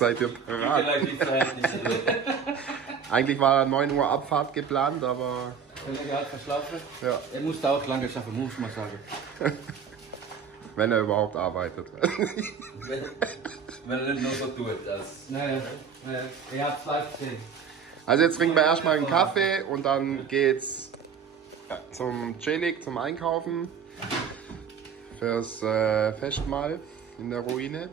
seid ihr parat. Eigentlich war 9 Uhr Abfahrt geplant, aber... Er hat verschlafen. Ja. Er musste auch lange schaffen, muss man sagen. Wenn er überhaupt arbeitet. Wenn er nicht nur so tut. Naja, er hat 2 10. Also jetzt trinken wir erstmal einen Kaffee und dann geht's zum Celik, zum Einkaufen. Fürs Festmahl in der Ruine.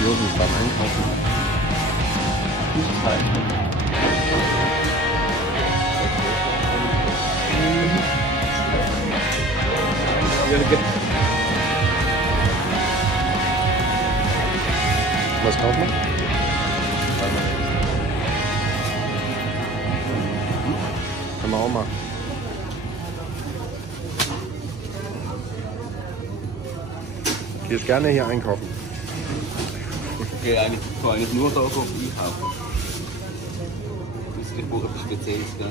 Josen beim Einkaufen. Was kauft man? Kann man auch machen. Gehst gerne hier einkaufen. Ich gehe eigentlich nur da auf einkaufen. Ich brauche etwas Spezielles, gell?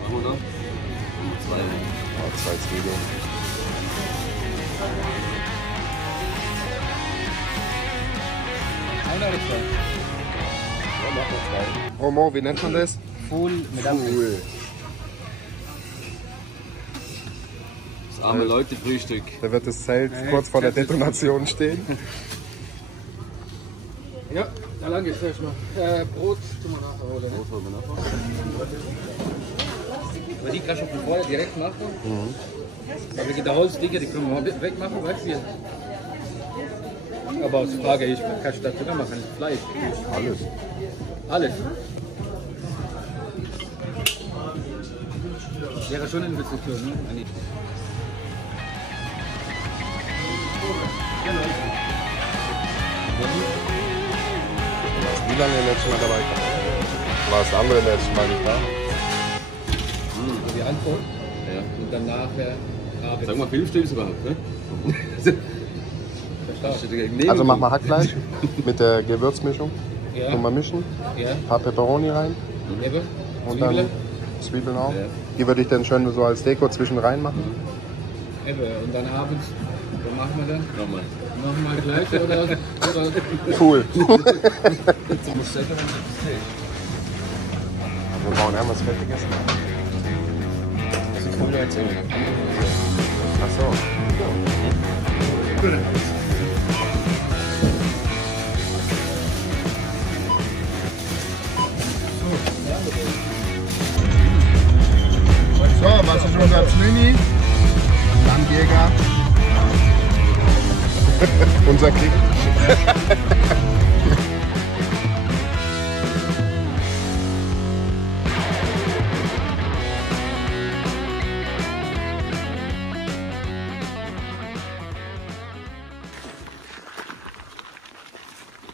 Machen wir da? Und 2. Ja, 2 Zwiebeln. Einer oder 2? Ja, mach mal 2. Oh Mo, wie nennt man das? Full mit Cool. Das arme Leute-Frühstück. Da wird das Zelt kurz vor der Detonation stehen. Ja, da lang ist erstmal. Brot tun wir nachher holen. Brot holen wir nachher. Weil die kannst du von vorher direkt machen. Aber die Holzdicke, die können wir wegmachen, weißt du? Aber die Frage ist, kannst du das sogar machen? Fleisch? Alles. Alles? Wäre schon eine Investition, ne? Wie lange letztes Mal dabei? War das andere letztes Mal nicht da? Also die Antwort. Ja. Und dann nachher Abend. Sag mal, filmst du das überhaupt, ne? Also machen wir Hackfleisch mit der Gewürzmischung. Ja. Können wir mischen. Ja, Ein paar Peperoni rein. eben. Und Zwiebeln. dann Zwiebeln auch. Ja. Die würde ich dann schön so als Deko zwischen rein machen. Eben. Und dann abends, was machen wir dann? Nochmal. Machen wir gleich oder? Cool. Jetzt muss ich sagen, Wir brauchen ja was Fettiges. das ist cool jetzt irgendwie. Ach so. So, was ist unser Pflüni? Landjäger. Unser Krieg.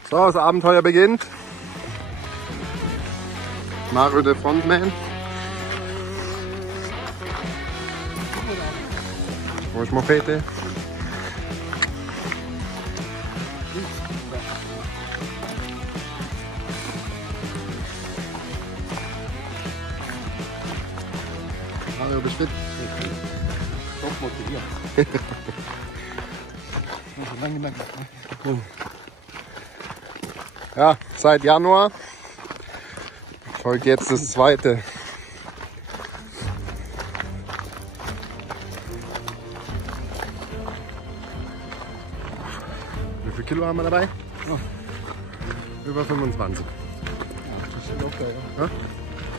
So, das Abenteuer beginnt. Mario der Frontman. Wo ist Mopete? Mario, bist du fit? Doch motiviert. Lange nicht mehr. Ja, seit Januar folgt jetzt das zweite. Wie viel Kilo haben wir dabei? Oh. Über 25. Das ist locker, ja. Ja?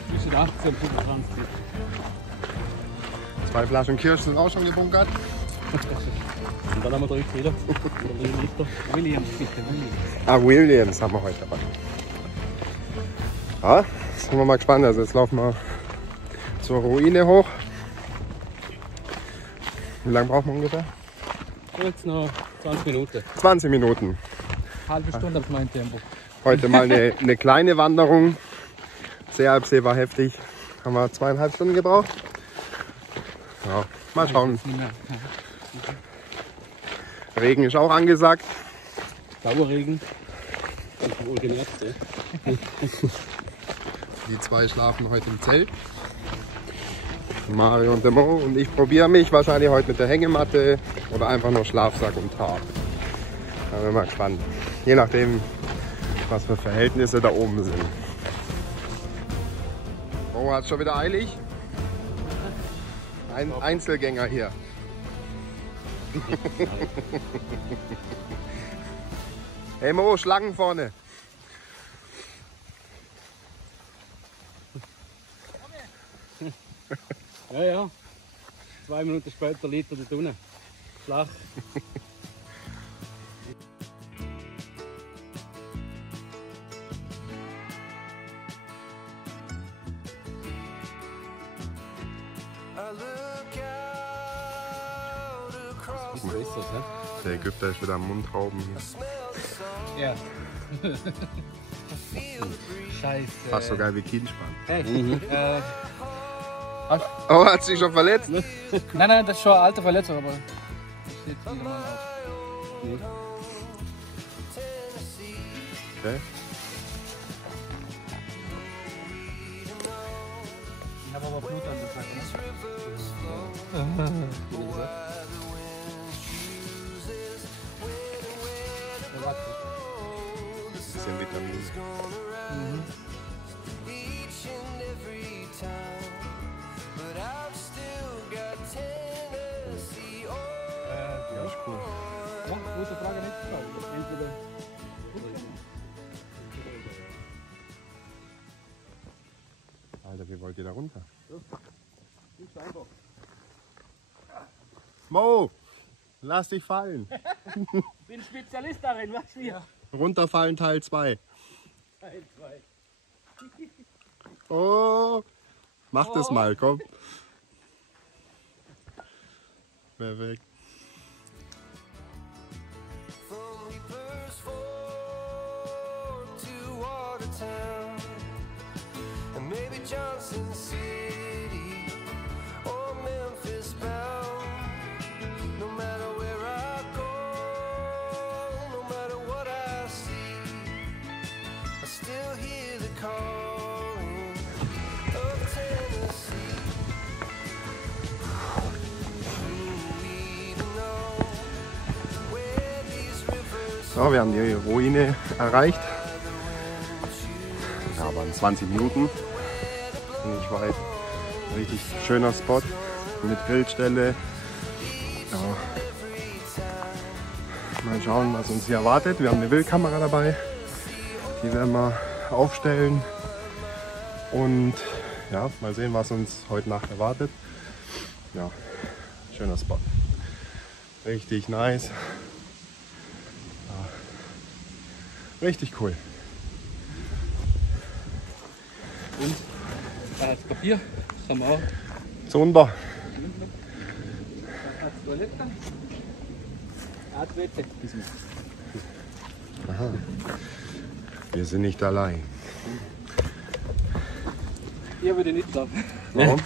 Zwischen 18 und 25. 2 Flaschen Kirsch sind auch schon gebunkert. Und dann haben wir 3 Kilo. Oder 3 Liter. Williams, bitte, Williams. Ah, Williams haben wir heute dabei. Ja, sind wir mal gespannt. Also jetzt laufen wir zur Ruine hoch. Wie lange brauchen wir ungefähr? Jetzt noch 20 Minuten. 20 Minuten. Halbe Stunde auf mein Tempo. Heute mal eine kleine Wanderung. Seealpsee war heftig. Haben wir 2,5 Stunden gebraucht. Ja, mal schauen. Regen ist auch angesagt. Dauerregen. Ich wohl genervt, Die zwei schlafen heute im Zelt. Mario und der Mo. Und ich probiere mich wahrscheinlich heute mit der Hängematte oder einfach nur Schlafsack und Tarp. Da bin ich mal gespannt. Je nachdem, was für Verhältnisse da oben sind. Mo hat schon wieder eilig. Ein Einzelgänger hier. Hey Mo, Schlangen vorne. Ja, ja. 2 Minuten später liegt er dort unten. Flach. Was ist das, hä? Der Ägypter ist wieder am Mundrauben hier. Ja. Scheiße. Fast so geil wie Kienspan. Hey, Oh, hat sich schon verletzt? nein, das ist schon eine alte Verletzung, aber das sieht wieder mal aus. Nee. Okay. Ich habe aber Blut an der Seite. Bisschen Vitamine. Ja, ist cool. Ja, gute Frage, nicht Frage. Entweder Alter, wie wollt ihr da runter? Mo, lass dich fallen. Ich bin Spezialist darin, was wir. Runterfallen Teil 2. Teil 2. Oh, mach das mal, komm. Perfekt. Johnson City or Memphis bound. No matter where I go, no matter what I see, I still hear the calling of Tennessee. We don't know where these rivers So, wir haben die Ruine erreicht. Ja, waren 20 Minuten. Nicht weit. Richtig schöner Spot mit Grillstelle. Ja. Mal schauen, was uns hier erwartet. Wir haben eine Wildkamera dabei. Die werden wir aufstellen. Und ja, mal sehen, was uns heute Nacht erwartet. Ja, schöner Spot. Richtig nice. Ja. Richtig cool. Und das Papier, das haben wir auch. Zunder. Toilette. Toilette. Aha. Wir sind nicht allein. Ihr würde nicht laufen. Warum?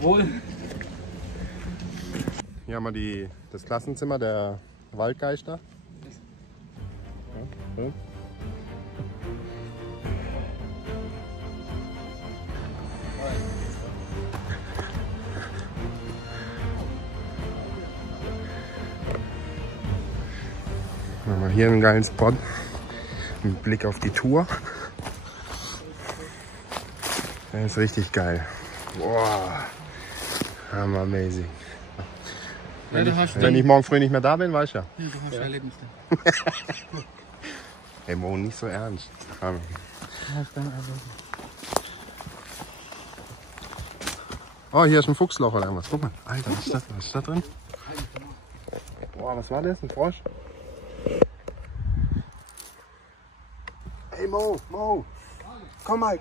Wohl. Hier haben wir das Klassenzimmer der Waldgeister. Ja. Dann haben wir hier einen geilen Spot mit Blick auf die Tour. Das ist richtig geil. Boah, amazing. Wenn ich morgen früh nicht mehr da bin, weißt du ja. Ja, du hast Erlebnisse. Hey Mo, nicht so ernst. Oh, hier ist ein Fuchsloch oder irgendwas. Guck mal, Alter, was ist da drin? Boah, was war das? Ein Frosch? Hey Mo, komm mal.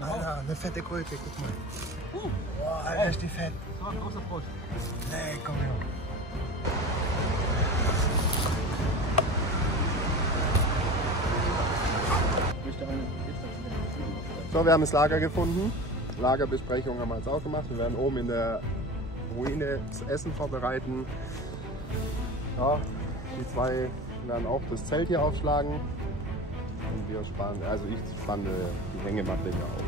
Alter, eine fette Kröte, guck mal. Boah, Alter, ist die fett. So ein großer Frosch. Nee, komm her. So, wir haben das Lager gefunden. Lagerbesprechung haben wir jetzt auch gemacht. Wir werden oben in der Ruine das Essen vorbereiten. Ja, die zwei werden auch das Zelt hier aufschlagen. Und wir spannen, also ich spanne die Hängematte hier auf.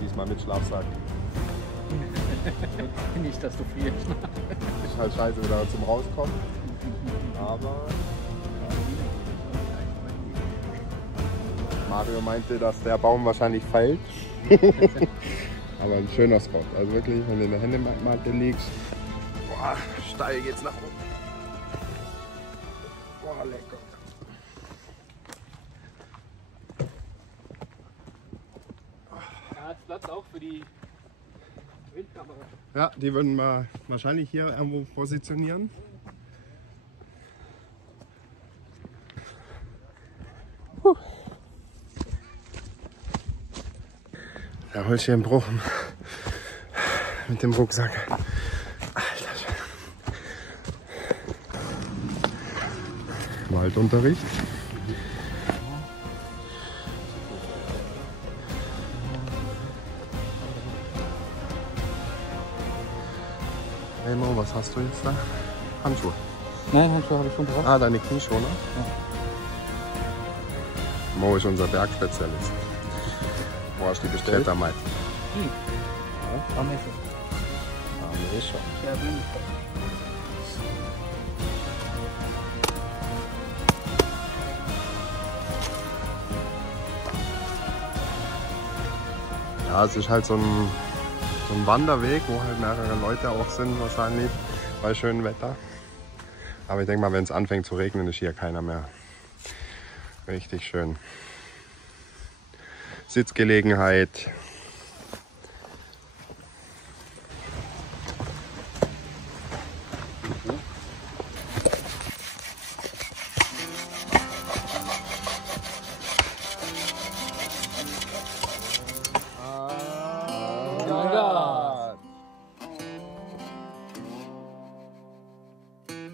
Diesmal mit Schlafsack. Nicht, dass du frierst. Ist halt scheiße, wieder zum Rauskommen. Aber Mario meinte, dass der Baum wahrscheinlich fällt. Aber ein schöner Spot. Also wirklich, wenn du in der Hängematte liegst. Boah, steil geht's nach oben. Boah, lecker. Ja, es Platz auch für die Windkamera. Ja, die würden wir wahrscheinlich hier irgendwo positionieren. Da hol ich hier einen Bruch mit dem Rucksack. Alter Schwede. Waldunterricht. Hey Mo, was hast du jetzt da? Handschuhe. Nein, Handschuhe habe ich schon drauf. Ah, deine Knieschoner. Mo ist unser Bergspezialist. Wo hast du die bestellt am meisten? Am Essen. Schon. Ja, bin ich. Ja, es ist halt so ein Wanderweg, wo halt mehrere Leute auch sind wahrscheinlich bei schönem Wetter. Aber ich denke mal, wenn es anfängt zu regnen, ist hier keiner mehr. Richtig schön. Sitzgelegenheit.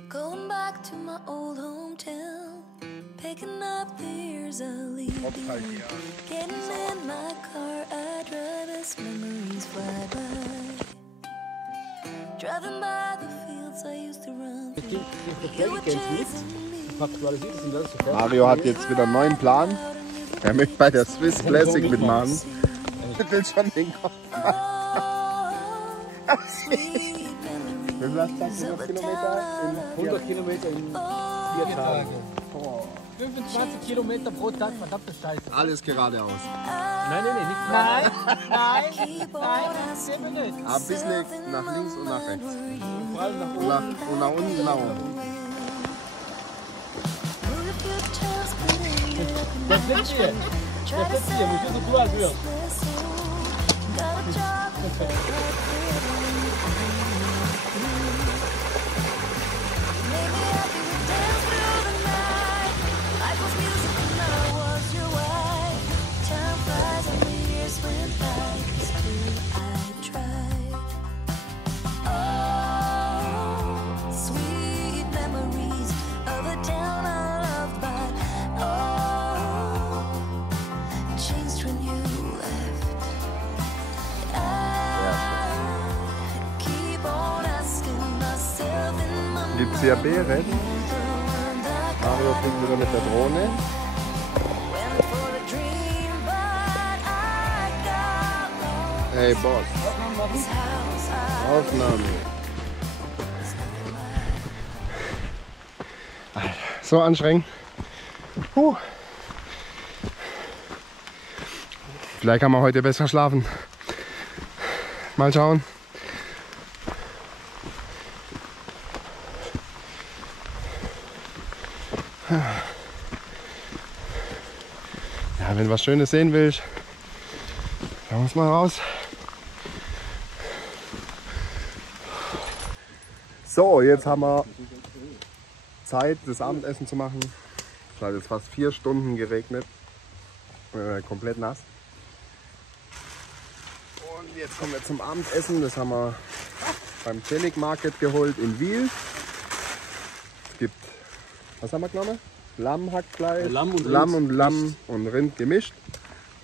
Going back to my old hometown, picking up the years of leaving. Getting in my car, I drive as memories fly by. Driving by the fields I used to run through. You were chasing me. Mario hat jetzt wieder einen neuen Plan. Er möchte bei der Swiss Classic mitmachen. Ich will schon den Kopf. Wie viel hast du gesagt? 100 Kilometer? 100 Kilometer in 4 Tagen. 25 Kilometer pro Tag, verdammte Scheiße. Alles geradeaus. Nein, nicht nein, nein, 10 Minuten. Ein bisschen nach links und nach rechts. Vor allem nach Und oben. nach unten, nach oben. Das sitzt hier. Das sitzt hier, muss ich so klar hören. Gibt's hier Beeren? Mario fliegt wieder mit der Drohne. Hey Boss. Aufnahme. Alter, so anstrengend. Vielleicht kann man heute besser schlafen. Mal schauen. Ja, wenn du was Schönes sehen willst, dann muss man raus. So, jetzt haben wir Zeit, das Abendessen zu machen. Es hat jetzt fast 4 Stunden geregnet. Komplett nass. Und jetzt kommen wir zum Abendessen. Das haben wir beim Celik Market geholt in Wiel. Es gibt, was haben wir genommen? Lammhackfleisch, Lamm und Lamm und Rind gemischt.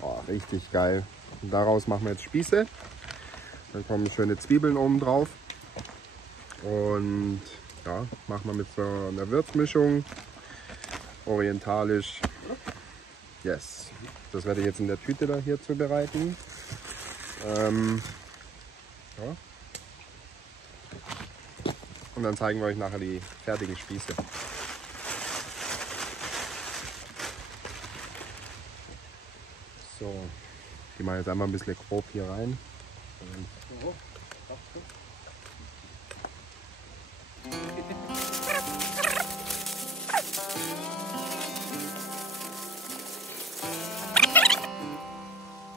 Oh, richtig geil. Und daraus machen wir jetzt Spieße. Dann kommen schöne Zwiebeln oben drauf. Und ja, machen wir mit so einer Würzmischung. Orientalisch. Yes. Das werde ich jetzt in der Tüte da hier zubereiten. Ja. Und dann zeigen wir euch nachher die fertigen Spieße. So, die mal jetzt einmal ein bisschen grob hier rein.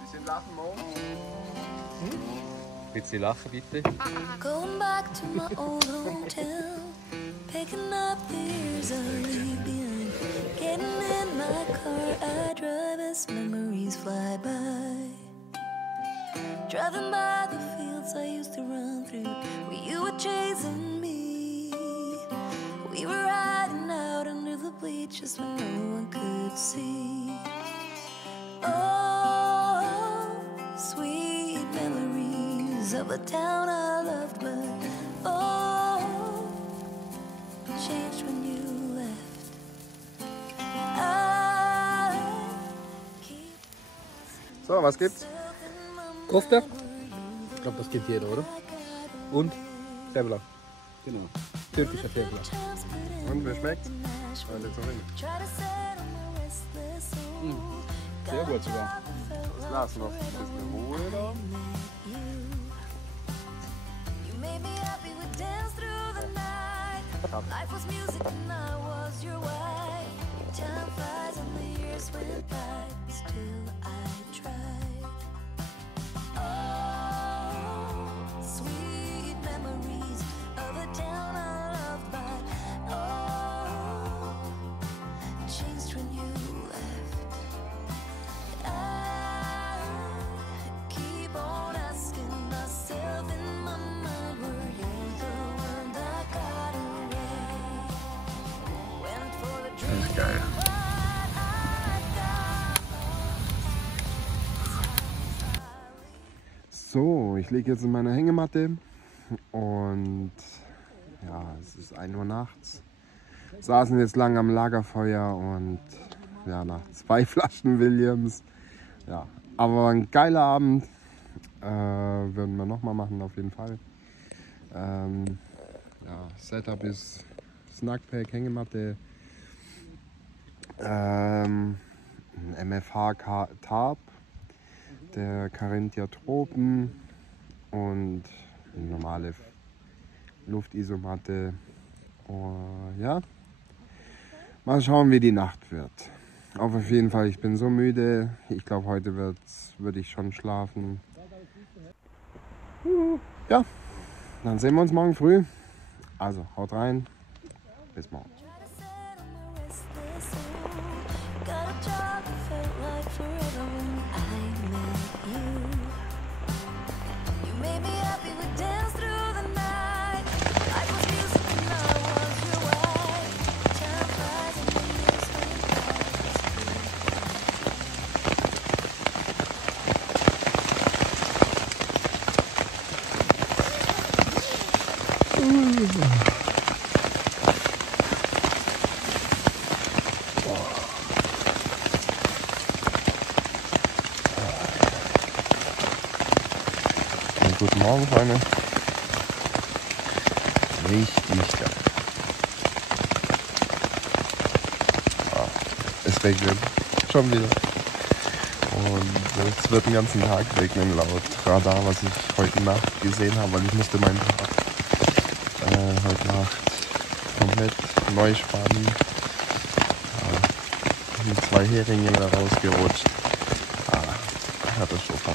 Bisschen lachen, Mo. Bisschen lachen bitte. Going back to my old hometown, picking up the years I leave behind. Getting in my car, I drive as memories fly by. Driving by the fields I used to run through, where you were chasing me. We were riding out under the bleachers when no one could see. Oh, sweet memories of a town I loved, but oh, changed when you left. I keep So, was gibt's? Kofta? Ich glaube, das kennt jeder, oder? Und Febler. Genau. Türkischer Febler. Und wie schmeckt's? Sehr gut sogar. Lass noch ein bisschen Ruhe da. Life was music and I was your wife. Time flies and the years went by. Still I tried. Oh, sweet memories of a town I loved, but oh, changed when you left. I keep on asking myself in my mind, were you the one that got away? Went for the dream. Das ist geil. So, ich liege jetzt in meiner Hängematte und ja, es ist 1 Uhr nachts. Saßen jetzt lang am Lagerfeuer und ja, nach 2 Flaschen Williams. Ja, aber ein geiler Abend. Würden wir nochmal machen auf jeden Fall. Ja, Setup ist Snackpack, Hängematte, ein MFH Tarp, der Carinthia Tropen und eine normale Luftisomatte. Ja, mal schauen, wie die Nacht wird. Auf jeden Fall, ich bin so müde. Ich glaube, heute würde ich schon schlafen. Ja, dann sehen wir uns morgen früh. Also, haut rein. Bis morgen. Got a job that felt like forever when I met you. You made me happy, we danced through the night. Life was music and I was your wife. Time flies and the years went Guten Morgen, Freunde. Richtig geil. Ah, es regnet schon wieder. Und es wird den ganzen Tag regnen laut Radar, was ich heute Nacht gesehen habe, weil ich musste meinen Tag heute Nacht komplett neu spannen. Sind 2 Heringe da rausgerutscht. Katastrophal.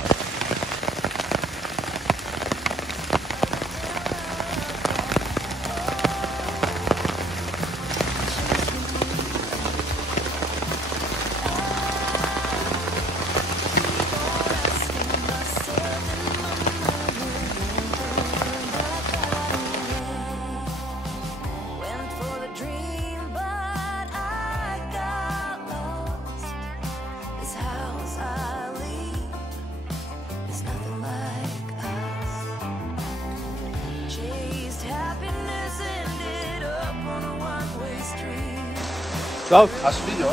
went for the dream, but I got Lauf, Hast du Video?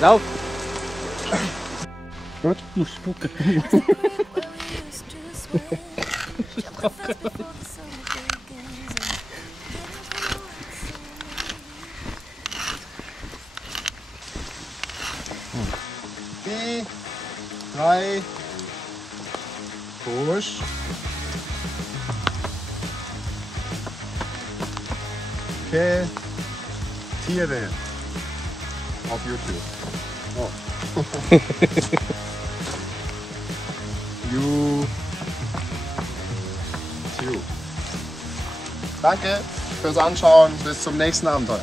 lauf. Gut. Du Spucke. Die 3 Push. Okay. Tiere auf YouTube. Oh. YouTube. Danke fürs Anschauen. Bis zum nächsten Abenteuer.